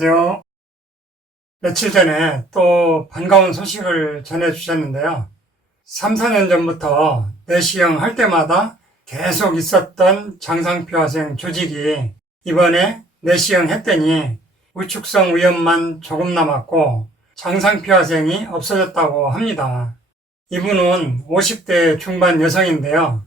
안녕하세요. 며칠 전에 또 반가운 소식을 전해주셨는데요. 3, 4년 전부터 내시경 할 때마다 계속 있었던 장상피화생 조직이 이번에 내시경 했더니 위축성 위염만 조금 남았고 장상피화생이 없어졌다고 합니다. 이분은 50대 중반 여성인데요.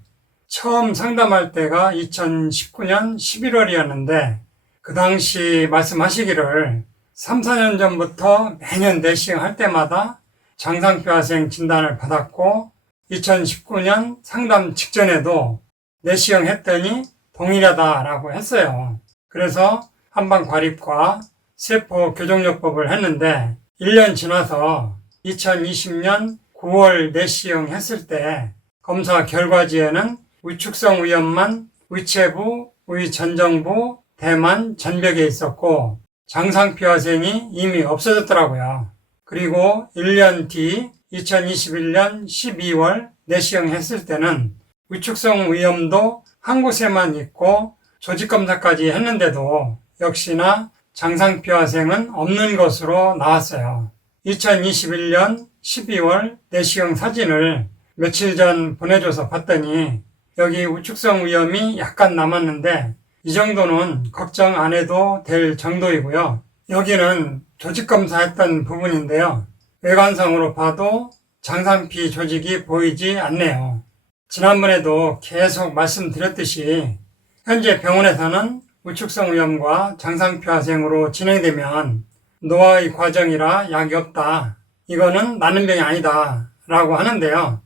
처음 상담할 때가 2019년 11월이었는데 그 당시 말씀하시기를 3, 4년 전부터 매년 내시경 할 때마다 장상피화생 진단을 받았고 2019년 상담 직전에도 내시경 했더니 동일하다라고 했어요. 그래서 한방과립과 세포교정요법을 했는데 1년 지나서 2020년 9월 내시경 했을 때 검사 결과지에는 위축성 위염만 위체부, 위전정부, 대만 전벽에 있었고 장상피화생이 이미 없어졌더라고요. 그리고 1년 뒤 2021년 12월 내시경 했을 때는 위축성 위염도 한 곳에만 있고 조직검사까지 했는데도 역시나 장상피화생은 없는 것으로 나왔어요. 2021년 12월 내시경 사진을 며칠 전 보내줘서 봤더니 여기 위축성 위염이 약간 남았는데 이 정도는 걱정 안 해도 될 정도이고요. 여기는 조직검사했던 부분인데요. 외관상으로 봐도 장상피 조직이 보이지 않네요. 지난번에도 계속 말씀드렸듯이 현재 병원에서는 위축성 위염과 장상피화생으로 진행되면 노화의 과정이라 약이 없다. 이거는 나는 병이 아니다 라고 하는데요.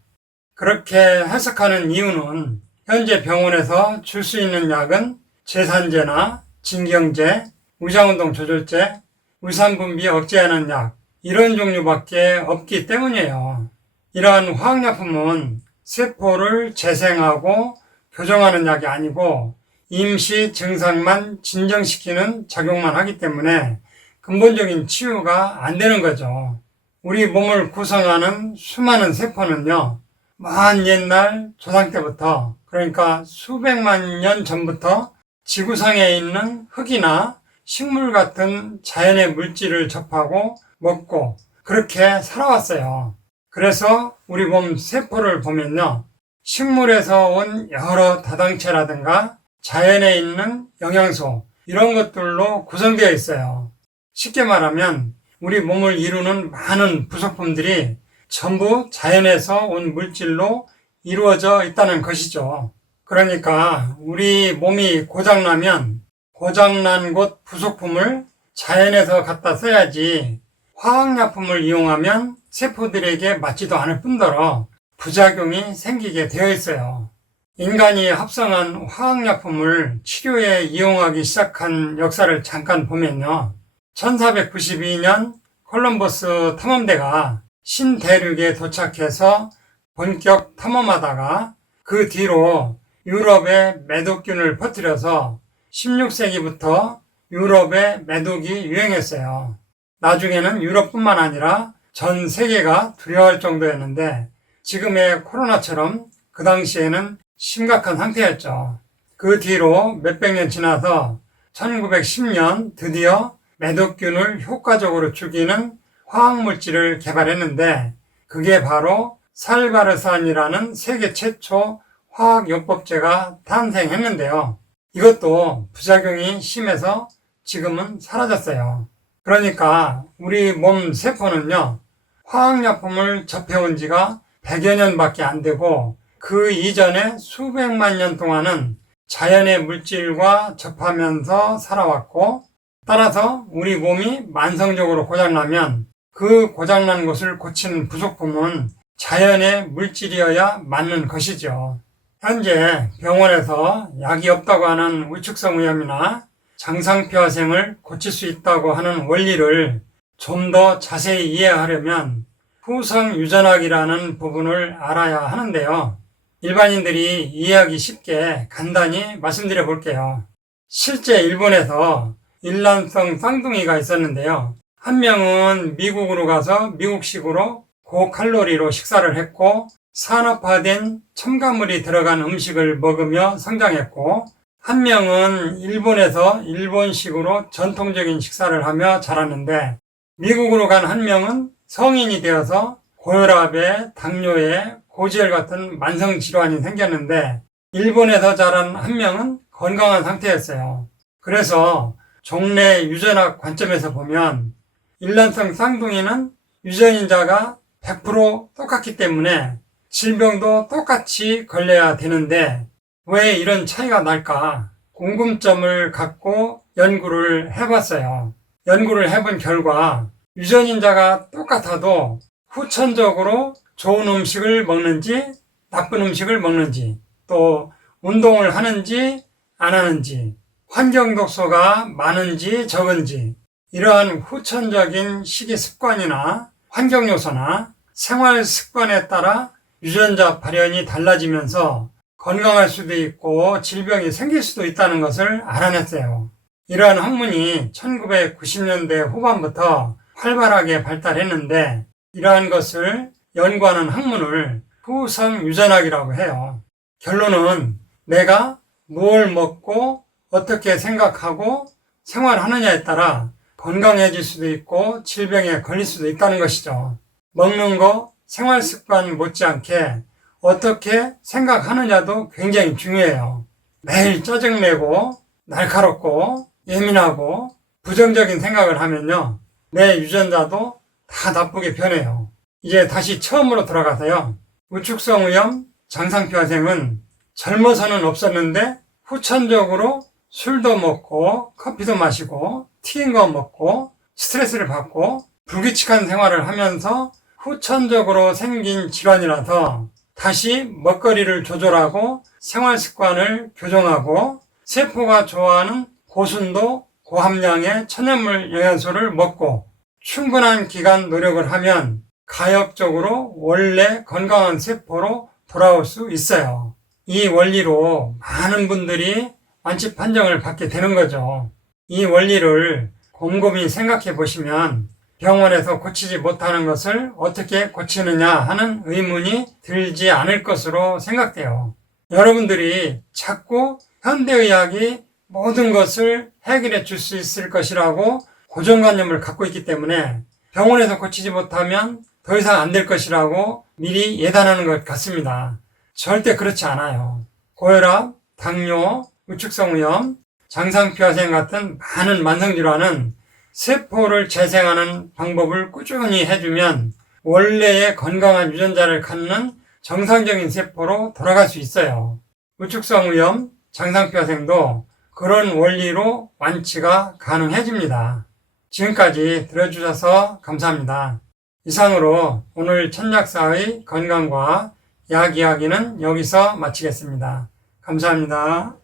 그렇게 해석하는 이유는 현재 병원에서 줄 수 있는 약은 제산제나 진경제, 위장운동 조절제, 위산분비 억제하는 약 이런 종류밖에 없기 때문이에요. 이러한 화학약품은 세포를 재생하고 교정하는 약이 아니고 임시 증상만 진정시키는 작용만 하기 때문에 근본적인 치유가 안 되는 거죠. 우리 몸을 구성하는 수많은 세포는요, 먼 옛날 조상 때부터, 그러니까 수백만 년 전부터 지구상에 있는 흙이나 식물 같은 자연의 물질을 접하고 먹고 그렇게 살아왔어요. 그래서 우리 몸 세포를 보면요, 식물에서 온 여러 다당체라든가 자연에 있는 영양소 이런 것들로 구성되어 있어요. 쉽게 말하면 우리 몸을 이루는 많은 부속품들이 전부 자연에서 온 물질로 이루어져 있다는 것이죠. 그러니까 우리 몸이 고장나면 고장난 곳 부속품을 자연에서 갖다 써야지 화학약품을 이용하면 세포들에게 맞지도 않을 뿐더러 부작용이 생기게 되어 있어요. 인간이 합성한 화학약품을 치료에 이용하기 시작한 역사를 잠깐 보면요. 1492년 콜럼버스 탐험대가 신대륙에 도착해서 본격 탐험하다가 그 뒤로 유럽에 매독균을 퍼뜨려서 16세기부터 유럽에 매독이 유행했어요. 나중에는 유럽뿐만 아니라 전 세계가 두려워할 정도였는데 지금의 코로나처럼 그 당시에는 심각한 상태였죠. 그 뒤로 몇백 년 지나서 1910년 드디어 매독균을 효과적으로 죽이는 화학물질을 개발했는데 그게 바로 살바르산이라는 세계 최초 화학요법제가 탄생했는데요. 이것도 부작용이 심해서 지금은 사라졌어요. 그러니까 우리 몸 세포는요, 화학약품을 접해온 지가 100여 년밖에 안 되고 그 이전에 수백만 년 동안은 자연의 물질과 접하면서 살아왔고 따라서 우리 몸이 만성적으로 고장나면 그 고장난 것을 고치는 부속품은 자연의 물질이어야 맞는 것이죠. 현재 병원에서 약이 없다고 하는 위축성 위염이나 장상피화생을 고칠 수 있다고 하는 원리를 좀 더 자세히 이해하려면 후성유전학이라는 부분을 알아야 하는데요. 일반인들이 이해하기 쉽게 간단히 말씀드려 볼게요. 실제 일본에서 일란성 쌍둥이가 있었는데요. 한 명은 미국으로 가서 미국식으로 고칼로리로 식사를 했고 산업화된 첨가물이 들어간 음식을 먹으며 성장했고 한 명은 일본에서 일본식으로 전통적인 식사를 하며 자랐는데 미국으로 간 한 명은 성인이 되어서 고혈압에 당뇨에 고지혈 같은 만성 질환이 생겼는데 일본에서 자란 한 명은 건강한 상태였어요. 그래서 종래 유전학 관점에서 보면 일란성 쌍둥이는 유전인자가 100% 똑같기 때문에 질병도 똑같이 걸려야 되는데 왜 이런 차이가 날까 궁금점을 갖고 연구를 해봤어요. 연구를 해본 결과 유전인자가 똑같아도 후천적으로 좋은 음식을 먹는지 나쁜 음식을 먹는지 또 운동을 하는지 안 하는지 환경 독소가 많은지 적은지 이러한 후천적인 식이 습관이나 환경 요소나 생활 습관에 따라 유전자 발현이 달라지면서 건강할 수도 있고 질병이 생길 수도 있다는 것을 알아냈어요. 이러한 학문이 1990년대 후반부터 활발하게 발달했는데 이러한 것을 연구하는 학문을 후성 유전학이라고 해요. 결론은 내가 뭘 먹고 어떻게 생각하고 생활하느냐에 따라 건강해질 수도 있고 질병에 걸릴 수도 있다는 것이죠. 먹는 거, 생활 습관 못지않게 어떻게 생각하느냐도 굉장히 중요해요. 매일 짜증내고 날카롭고 예민하고 부정적인 생각을 하면요. 내 유전자도 다 나쁘게 변해요. 이제 다시 처음으로 돌아가서요. 우축성 위염 장상표 학생은 젊어서는 없었는데 후천적으로 술도 먹고 커피도 마시고 튀긴 거 먹고 스트레스를 받고 불규칙한 생활을 하면서 후천적으로 생긴 질환이라서 다시 먹거리를 조절하고 생활 습관을 교정하고 세포가 좋아하는 고순도 고함량의 천연물 영양소를 먹고 충분한 기간 노력을 하면 가역적으로 원래 건강한 세포로 돌아올 수 있어요. 이 원리로 많은 분들이 완치 판정을 받게 되는 거죠. 이 원리를 곰곰이 생각해 보시면 병원에서 고치지 못하는 것을 어떻게 고치느냐 하는 의문이 들지 않을 것으로 생각돼요. 여러분들이 자꾸 현대의학이 모든 것을 해결해 줄 수 있을 것이라고 고정관념을 갖고 있기 때문에 병원에서 고치지 못하면 더 이상 안 될 것이라고 미리 예단하는 것 같습니다. 절대 그렇지 않아요. 고혈압, 당뇨, 우축성 위염, 장상표화생 같은 많은 만성질환은 세포를 재생하는 방법을 꾸준히 해주면 원래의 건강한 유전자를 갖는 정상적인 세포로 돌아갈 수 있어요. 우축성 위염, 장상표화생도 그런 원리로 완치가 가능해집니다. 지금까지 들어주셔서 감사합니다. 이상으로 오늘 천약사의 건강과 약 이야기는 여기서 마치겠습니다. 감사합니다.